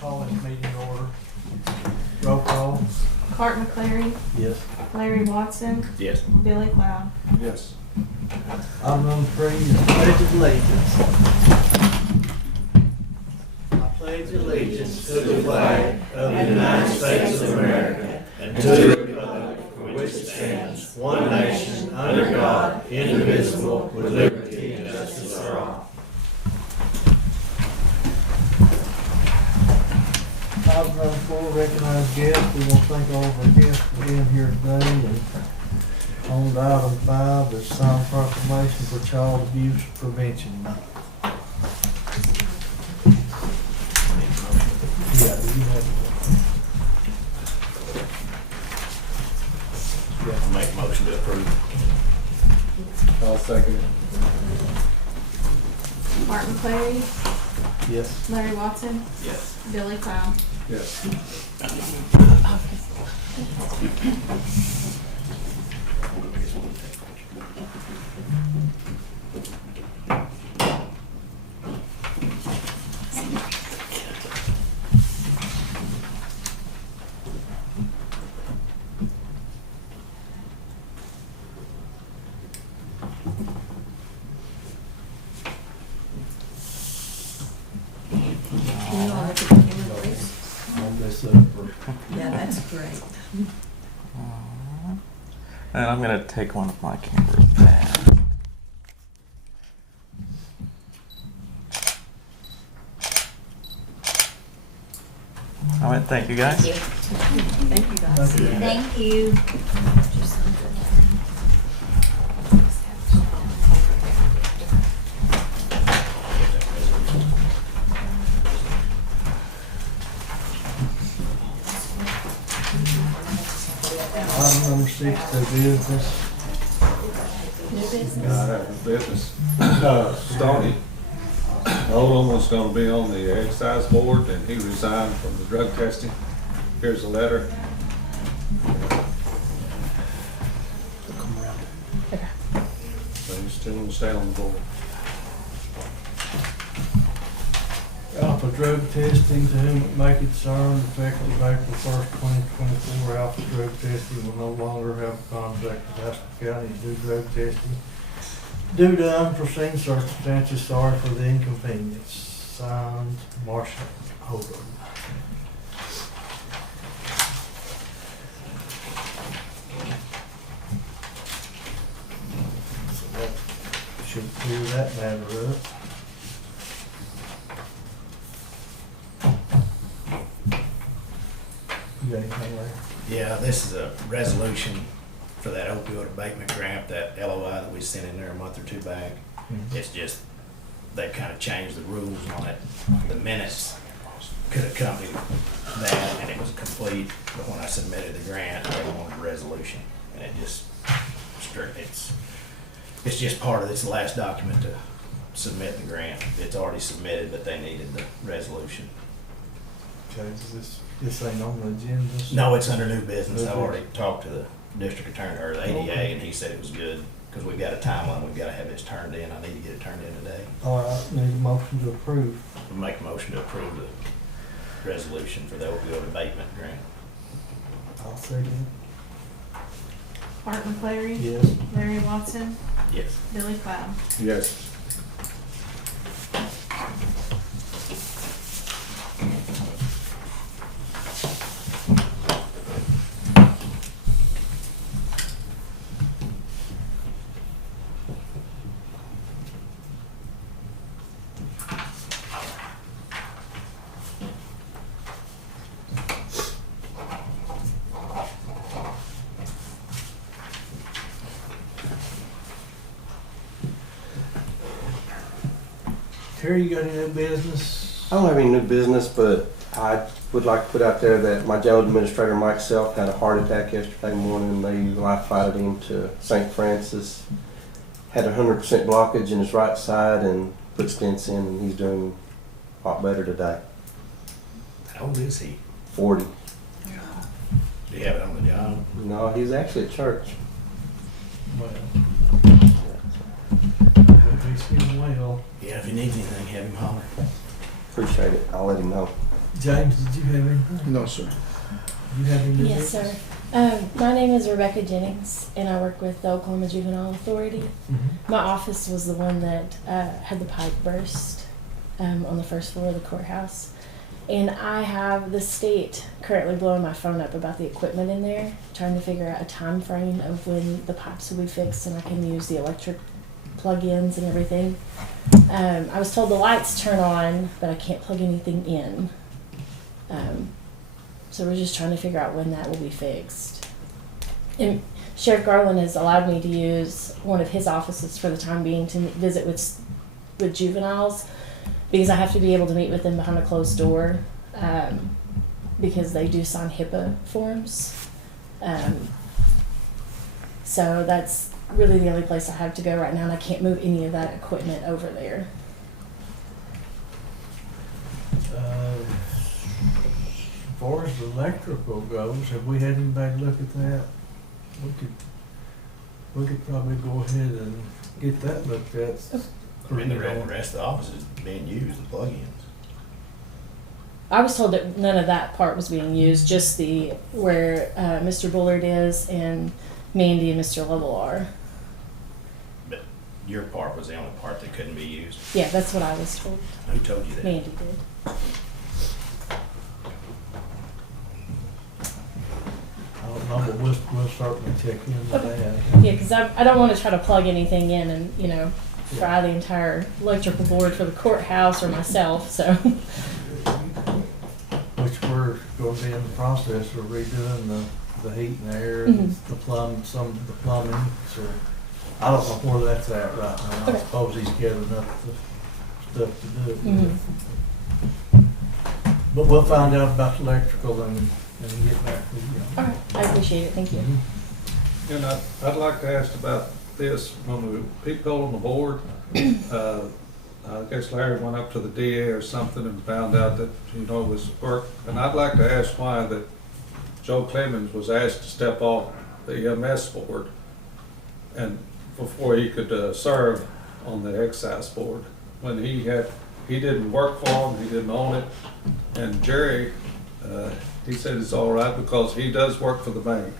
Call this meeting order. Roll call. Cart McClary, Yes. Larry Watson, Yes. Billy Cloud. Yes. Item number 3 is pledge of allegiance. I pledge allegiance to the flag of the United States of America and to the republic for which it stands, one nation, under God, indivisible, with liberty and justice for all. Item number 4, recognize guests. We want to thank all of our guests for being here today. And on to item 5 is sign proclamation for Child Abuse Prevention Month. Yeah, do you have I'll make a motion to approve. I'll second it. Cart McClary, Yes. Larry Watson, Yes. Billy Cloud. Yes. I'll mess up for Yeah, that's great. And I'm going to take one of my cameras back. All right, thank you guys. Thank you guys. Thank you. Item number 6, the business. I have business. Stoney Oldham was gonna be on the excise board and he resigned from the drug testing. Here's a letter. So he's still gonna stay on the board. Alpha drug testing, to whom it may concern, effective April 1st, 2024, Alpha drug testing will no longer have a contract with Haskell County to do drug testing due to unforeseen circumstances. Sorry for the inconvenience. Signed, Marshall Hogan. So that should clear that matter up. You got anything there? Yeah, this is a resolution for that opioid abatement grant, that LOI that we sent in there a month or two back. It's just, they kind of changed the rules on it. The minutes could accompany that and it was complete, but when I submitted the grant, they wanted a resolution. And it just, it's just part of this last document to submit the grant. It's already submitted, but they needed the resolution. Okay, this ain't on the agenda? No, it's under new business. I've already talked to the district attorney, or the ADA, Okay. and he said it was good, because we've got a timeline, we've gotta have this turned in. I need to get it turned in today. All right, need a motion to approve. We'll make a motion to approve the resolution for the opioid abatement grant. I'll second Cart McClary, it. Yes. Larry Watson, Yes. Billy Cloud. Yes. Terry, you got any new business? I don't have any new business, but I would like to put out there that my jail administrator, Mike Self, had a heart attack yesterday morning. They life flighted him to St. Francis. Had 100% blockage in his right side and put stents in, and he's doing a lot better today. How old is he? 40. Do you have it on the job? No, he's actually at church. Well, he's feeling well. Yeah, if he needs anything, have him holler. Appreciate it. I'll let him know. James, did you have anything? No, sir. You have any new Yes, business? sir. My name is Rebecca Jennings, and I work with the Oklahoma Juvenile Authority. Mhm. My office was the one that had the pipe burst on the first floor of the courthouse. And I have the state currently blowing my phone up about the equipment in there, trying to figure out a time frame of when the pipes will be fixed and I can use the electric plug-ins and everything. I was told the lights turn on, but I can't plug anything in. So we're just trying to figure out when that will be fixed. And Sheriff Garland has allowed me to use one of his offices for the time being to visit with juveniles, because I have to be able to meet with them behind a closed door, because they do sign HIPAA forms. So that's really the only place I have to go right now, and I can't move any of that equipment over there. As far as the electrical goes, have we had anybody look at that? We could probably go ahead and get that looked at. I mean, the rest of the office is being used, the plug-ins. I was told that none of that part was being used, just the where Mr. Bullard is and Mandy and Mr. Lovell are. But your part was the only part that couldn't be used. Yeah, that's what I was told. Who told you that? Mandy did. I don't know, but we'll certainly check into Okay. that. Yeah, because I don't want to try to plug anything in and, fry the entire electrical board for the courthouse or myself, so. Which we're going to be in the process of redoing the heat and air and some of the plumbing. So I don't know where that's at right now. I Okay. suppose he's gathering up the stuff to do. Mhm. But we'll find out about the electrical and get back with you. All right, I appreciate it, thank you. And I'd like to ask about this, when we people on the board, I guess Larry went up to the DA or something and found out that, it was work. And I'd like to ask why that Joe Clemens was asked to step off the EMS board and before he could serve on the excise board. When he didn't work for him, he didn't own it. And Jerry, he said it's all right because he does work for the bank.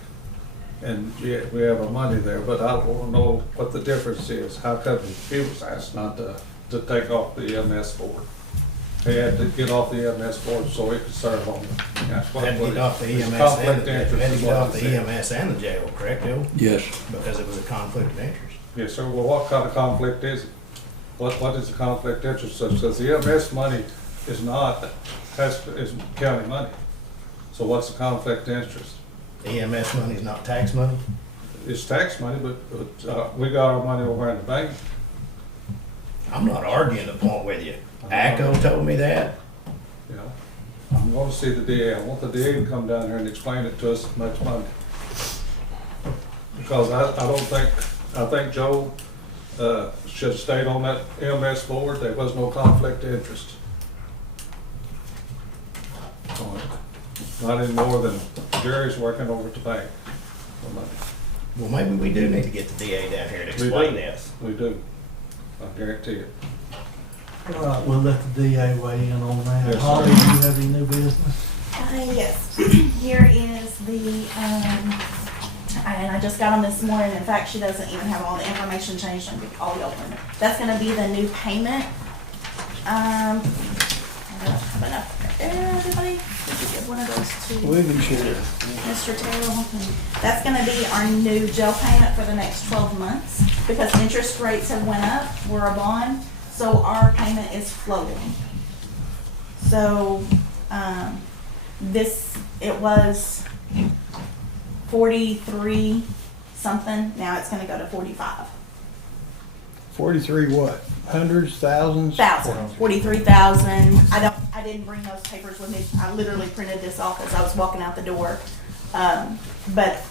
And yeah, we have our money there, but I want to know what the difference is. How come he was asked not to take off the EMS board? He had to get off the EMS board so he could serve on it. That's what Had to get off the it's EMS conflict and of interest had to is get what off it the said. EMS and the jail, correct, Joe? Yes. Because it was a conflict of interest. Yes, sir. Well, what kind of conflict is it? What is the conflict of interest? Because the EMS money is is county money. So what's the conflict of interest? EMS money is not tax money? It's tax money, but we got our money over in the bank. I'm not arguing the point with you. ACO told me that. You know, I'm going to see the DA. I want the DA to come down here and explain it to us next Monday. Because I think Joe should have stayed on that MS board. There was no conflict of interest. Not any more than Jerry's working over at the bank. Well, maybe we do need to get the DA down here to explain this. We do. I guarantee it. All right, we'll let the DA weigh in on that. Yes, sir. Holly, do you have any new business? Yes, here is the, and I just got them this morning. In fact, she doesn't even have all the information changed and all the old one. That's gonna be the new payment. I don't have enough for everybody. Did you give one of those to We can share it. Mr. Taylor? That's gonna be our new jail payment for the next 12 months because interest rates have went up. We're a bond, so our payment is floating. So, it was 43 something, now it's gonna go to 45. 43 what? Hundreds, thousands? 43,000. I didn't bring those papers with me. I literally printed this off as I was walking out the door. But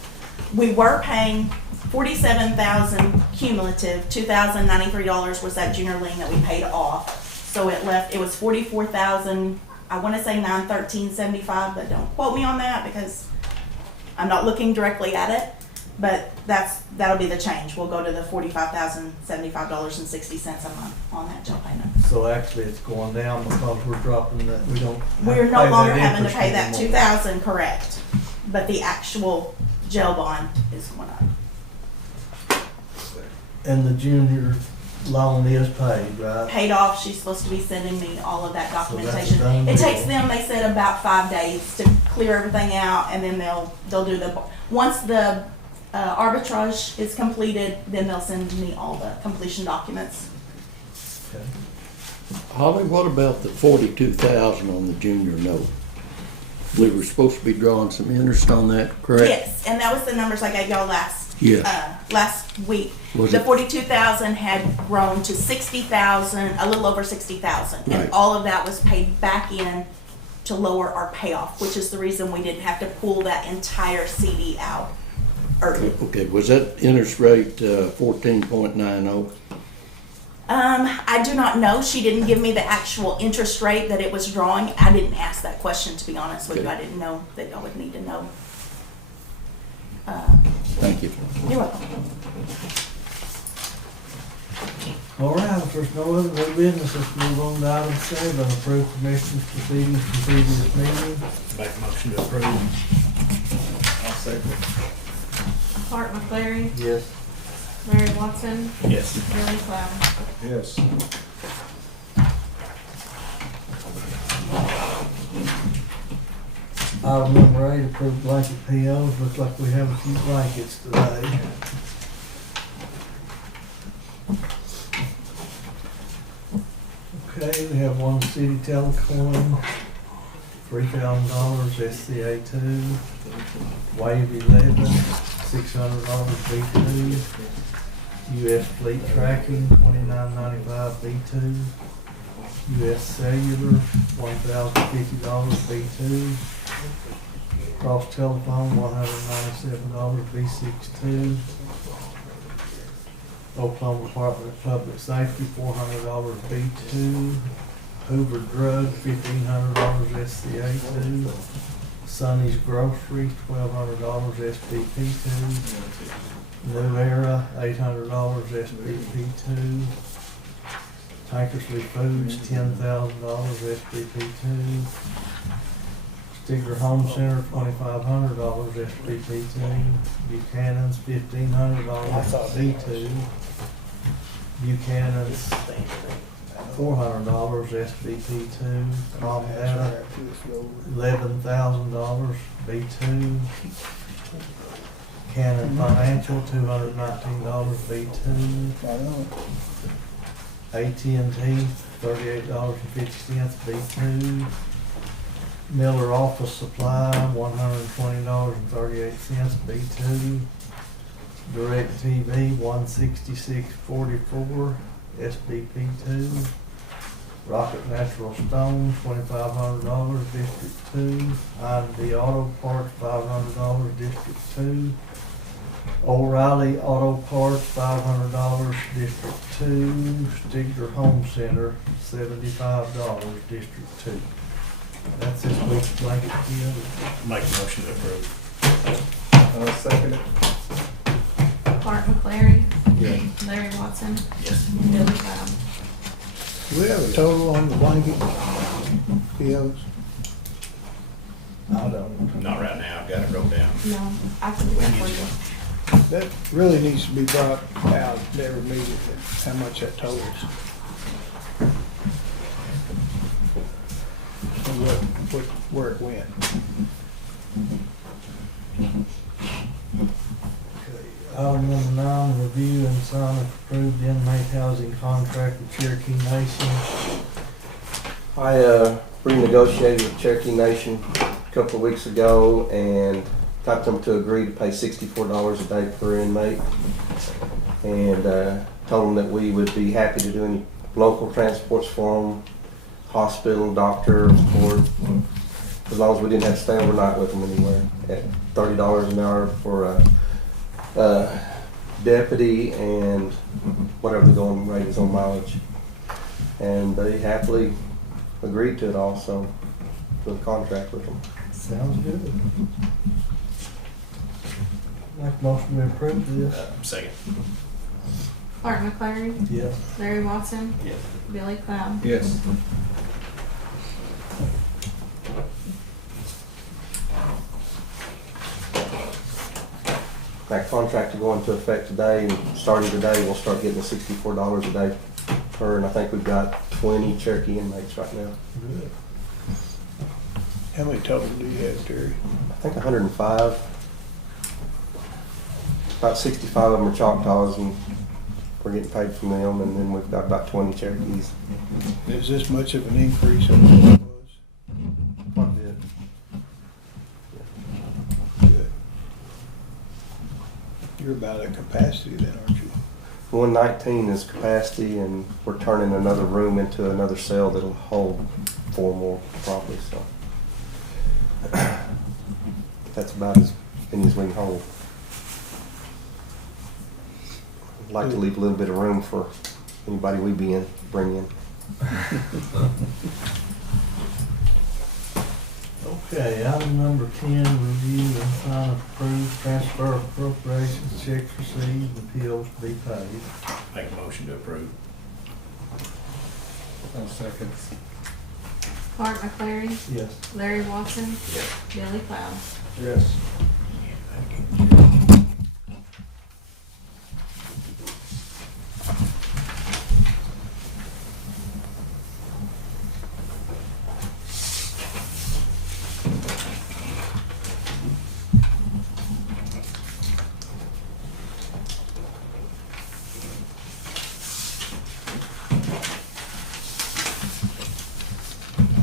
we were paying 47,000 cumulative. $2,093 was that junior lien that we paid off. So it was 44,000. I want to say $913.75, but don't quote me on that because I'm not looking directly at it. But that'll be the change. We'll go to the $45,075.60 a month on that jail payment. So actually it's going down because we're dropping that, we don't. have We're to no pay longer that having to interest pay that anymore. $2,000, correct? But the actual jail bond is going up. And the junior loan is paid, right? Paid off, she's supposed to be sending me all of that So that's a documentation. done It takes deal. them, they said, about 5 days to clear everything out, and then they'll do once the arbitrage is completed, then they'll send me all the completion documents. Okay. Holly, what about the 42,000 on the junior note? We were supposed to be drawing some interest on that, correct? Yes, and that was the numbers I gave y'all last week. Was The it- 42,000 had grown to 60,000, a little over 60,000, Right. and all of that was paid back in to lower our payoff, which is the reason we didn't have to pull that entire CD out early. Okay, was that interest rate 14.90? I do not know. She didn't give me the actual interest rate that it was drawing. I didn't ask that question, to be honest with you. Okay. I didn't know that I would need to know. Thank you. You're welcome. All right, if there's no other new business, let's move on to item 7, approve commissioners proceedings from previous meeting. Make a motion to approve. I'll second. Clark McClary, Yes. Larry Watson, Yes. Billy Cloud. Yes. Item number 8, approve blanket POs. Looks like we have a few blankets today. Okay, we have one city telecom, $3,000 SCA 2, Wave 11, $600 B2, US Fleet Tracking, $29.95 B2, US Cellular, $1,050 B2, Cross Telephone, $197 B62, Oklahoma Department of Public Safety, $400 B2, Hoover Drug, $1,500 SCA 2, Sonny's Grocery, $1,200 SBP 2, New Era, $800 SBP 2, Tankersley Foods, $10,000 SBP 2, Stigler Home Center, $2,500 SBP 2, Buchanan's, $1,500 B2, Buchanan's, $400 SBP 2, Calm Data, $11,000 B2, Cannon Financial, $219 B2, AT&T, $38.50 B2, Miller Office Supply, $120.38 B2, DirecTV, $166.44 SBP 2, Rocket Natural Stone, $2,500 District 2, I&D Auto Parts, $500 District 2, O'Reilly Auto Parts, $500 District 2, Stigler Home Center, $75 District 2. That's this week's blanket deal. Make a motion to approve. I'll second it. Clark McClary, Yeah. Larry Watson, Yes. Billy Cloud. Do we have a total on the blanket POs? I don't. Not right now, I've got it wrote down. No, I can do that for you. That really needs to be brought out to every meeting, how much that totals. And where it went. Item number 9, review and sign of approved inmate housing contract with Cherokee Nation. I renegotiated with Cherokee Nation a couple of weeks ago and got them to agree to pay $64 a day per inmate. And told them that we would be happy to do any local transports for them, hospital, doctor, or as long as we didn't have to stay overnight with them anywhere. At $30 an hour for a deputy and whatever the going rate is on mileage. And they happily agreed to it also, to the contract with them. Sounds good. Make a motion to approve this. Second. Art McClary, Yes. Larry Watson, Yes. Billy Cloud. Yes. That contract to go into effect today, and starting today, we'll start getting the $64 a day per, and I think we've got 20 Cherokee inmates right now. Good. How many total do you have, Terry? I think 105. About 65 of them are Choctaws, and we're getting paid from them, and then we've got about 20 Cherokees. Is this much of an increase on what it was? Quite a bit. Good. You're about at capacity then, aren't you? 119 is capacity, and we're turning another room into another cell that'll hold 4 more probably, so. That's about as many as we can hold. I'd like to leave a little bit of room for anybody we bring in. Okay, item number 10, review and sign approve transfer appropriations, checks received, and POs to be paid. Make a motion to approve. I'll second. Art McClary, Yes. Larry Watson, Yes. Billy Cloud. Yes.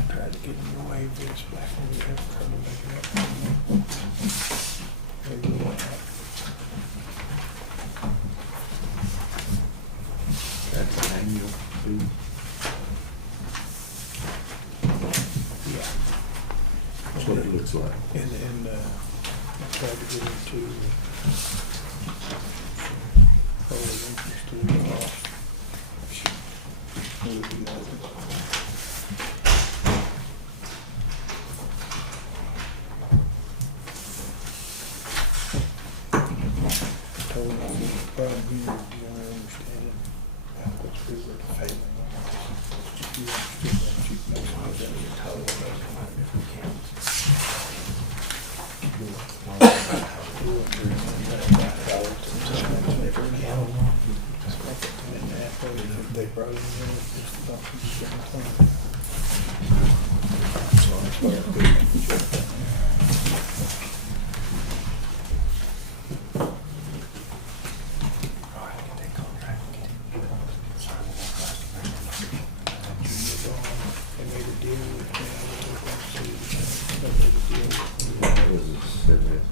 Tried to get them to waive this back when we had trouble making up. Maybe we'll have- That's an annual fee. Yeah. That's what it looks like. And I tried to get him to hold interest to the off. We'll do that. Told him the problem here, you don't understand it. That's we were failing. If you understood that, you'd make some of that. They brought him in, just thought he was getting clean. So that's what I did. They made a deal with me. They made a deal with me. That was a serious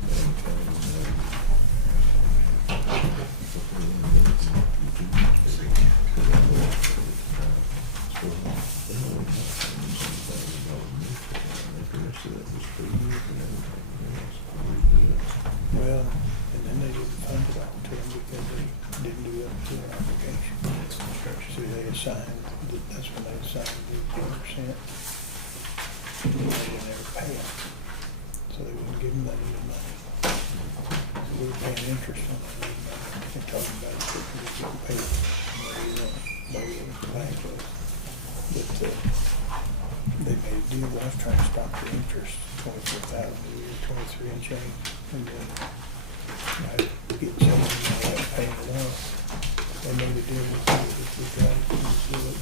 Well, and then they didn't fund it all to them because they didn't do up to their obligation. So they assigned, that's when they assigned the 10%. They didn't ever pay them. So they wouldn't give them that new money. So we were paying interest on that new money. They're talking about it, we were getting paid. They were back with. But they made a deal, I was trying to stop the interest, 24,000 a year, 23 and change. And then I get some of them that paying it off. They made a deal with me that we got it, we do it.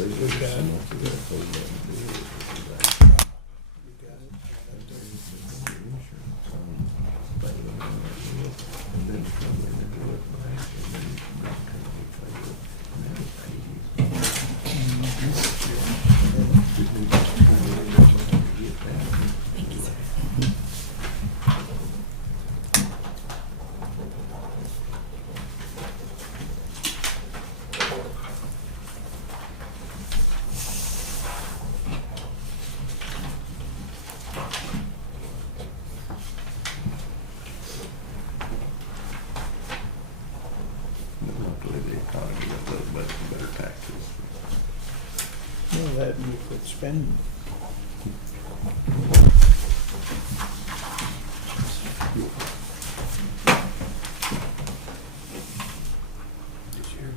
We got it. We got it. Hopefully the economy will look better taxes. Well, that and you quit spending.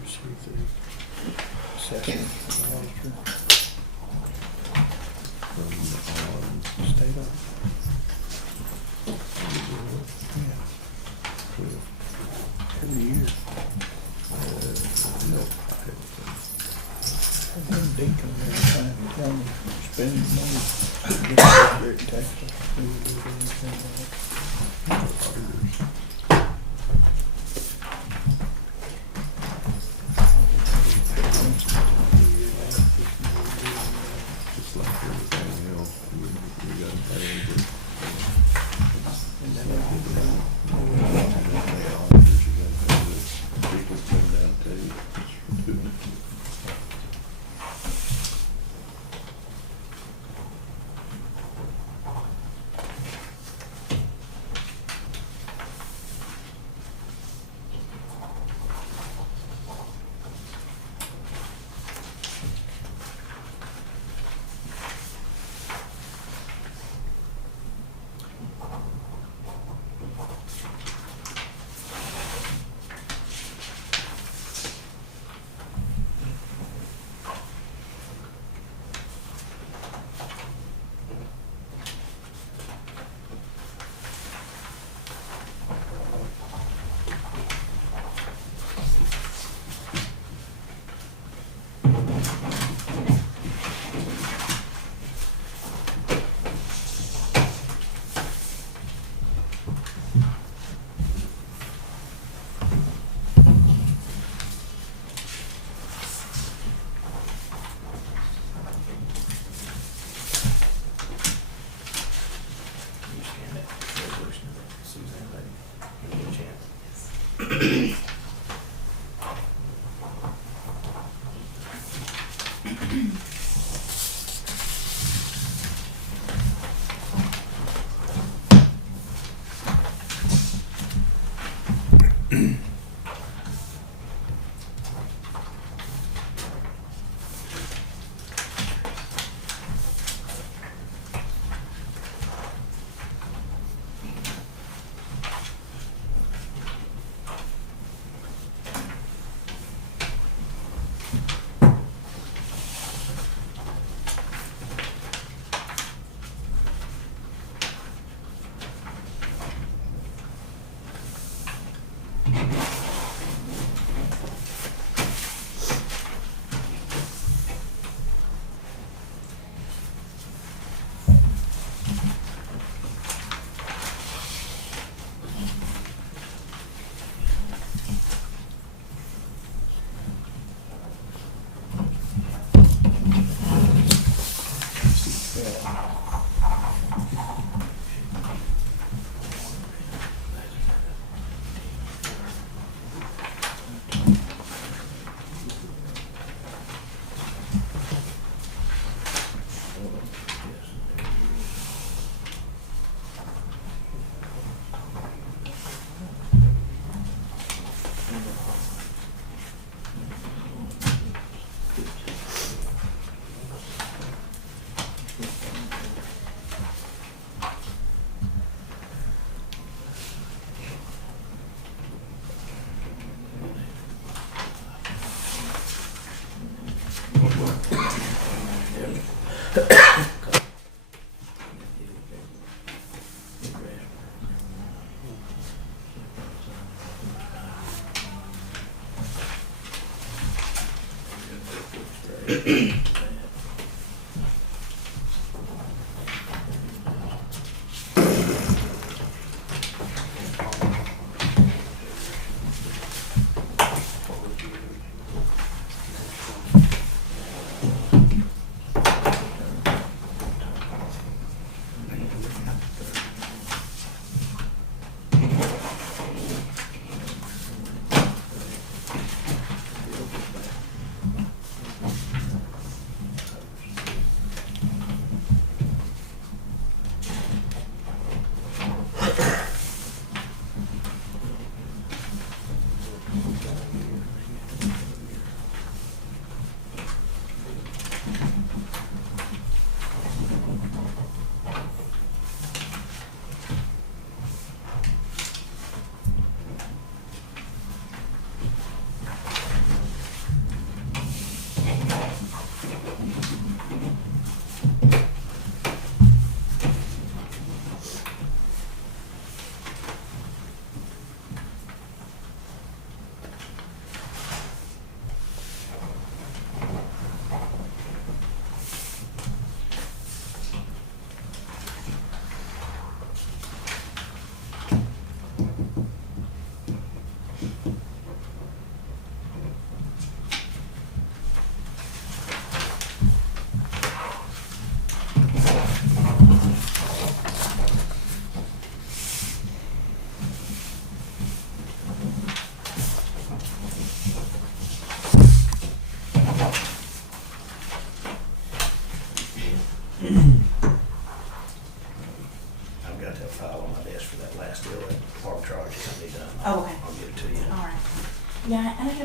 receive the assessment from the auditor. State audit. Yeah. Every year. I've been dinking there trying to tell me, spending money, get their taxes. We would do anything like Just like everything else, we gotta pay it. and then I did that. People come down to you.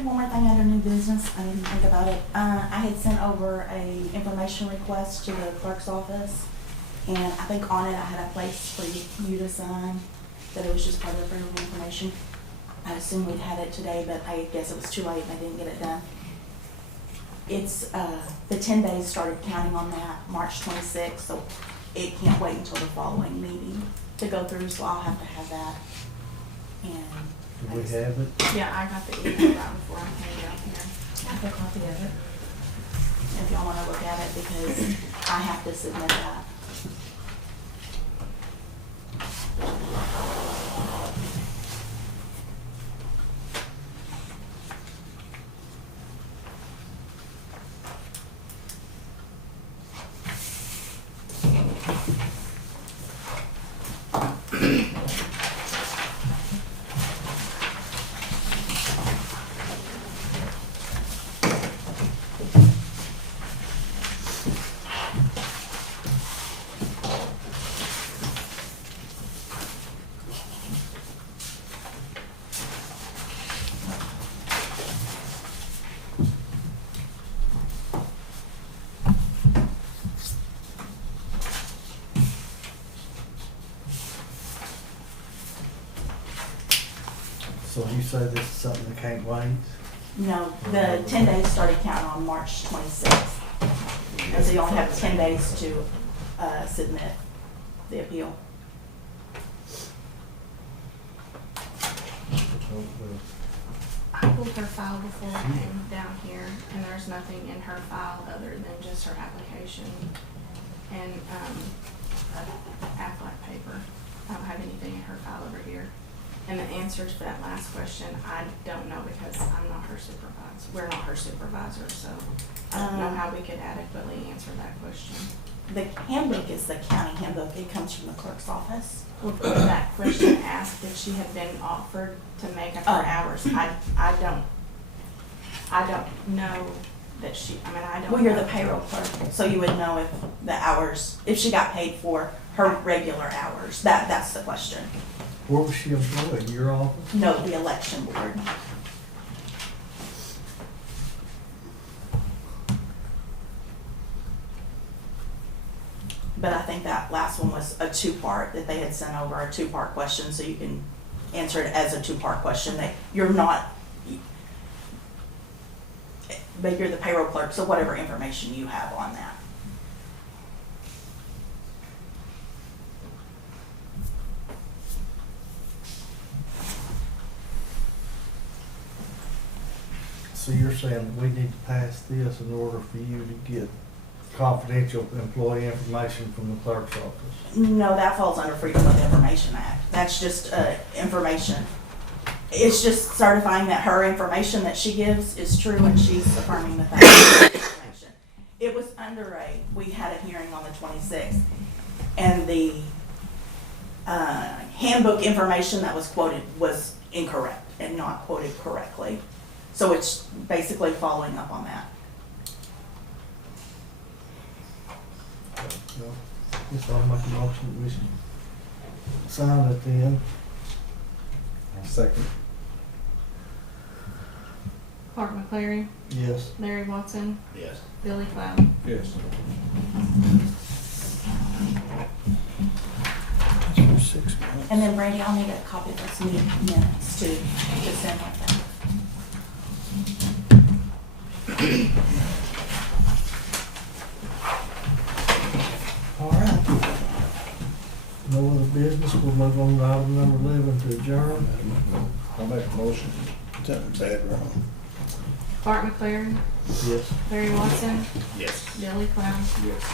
one more thing under new business, I didn't think about it. I had sent over a information request to the clerk's office, and I think on it I had a place for you to sign, that it was just part of the freedom of information. I assumed we'd had it today, but I guess it was too late and I didn't get it done. It's, the 10 days started counting on that, March 26th, so it can't wait until the following meeting to go through, so I'll have to have that. And Do we have it? Yeah, I got the email right before I came down here. I have a copy of it, if y'all wanna look at it, because I have to submit that. So you say this is something that can't wait? No, the 10 days started counting on March 26th. And so you only have 10 days to submit the appeal. I pulled her file before I came down here, and there's nothing in her file other than just her application and Aflac paper. I don't have anything in her file over here. And the answer to that last question, I don't know, because I'm not her supervisor. We're not her supervisor, so I don't know how we could adequately answer that question. The handbook is the county handbook. It comes from the clerk's office. Well, that question asked if she had been offered to make up her hours. I don't know that she, I mean, I don't know. Well, you're the payroll clerk, so you would know if the hours, if she got paid for her regular hours. That's the question. Where was she employed? Your office? No, the election board. But I think that last one was a two-part, that they had sent over a two-part question, so you can answer it as a two-part question. That you're not, but you're the payroll clerk, so whatever information you have on that. So you're saying we need to pass this in order for you to get confidential employee information from the clerk's office? No, that falls under Freedom of Information Act. That's just information. It's just certifying that her information that she gives is true, and she's affirming that that's information. It was under we had a hearing on the 26th, and the handbook information that was quoted was incorrect and not quoted correctly. So it's basically following up on that. Well, guess I'll make a motion that we should sign it then. Second. Clark McClary, Yes. Larry Watson, Yes. Billy Cloud. Yes. That's for 6 months. And then Brady, I'll need a copy of those meeting minutes to send with them. All right. No other business, we'll move on to item number 11 to adjourn. I'll make a motion. Something bad wrong. Clark McClary, Yes. Larry Watson, Yes. Billy Cloud. Yes.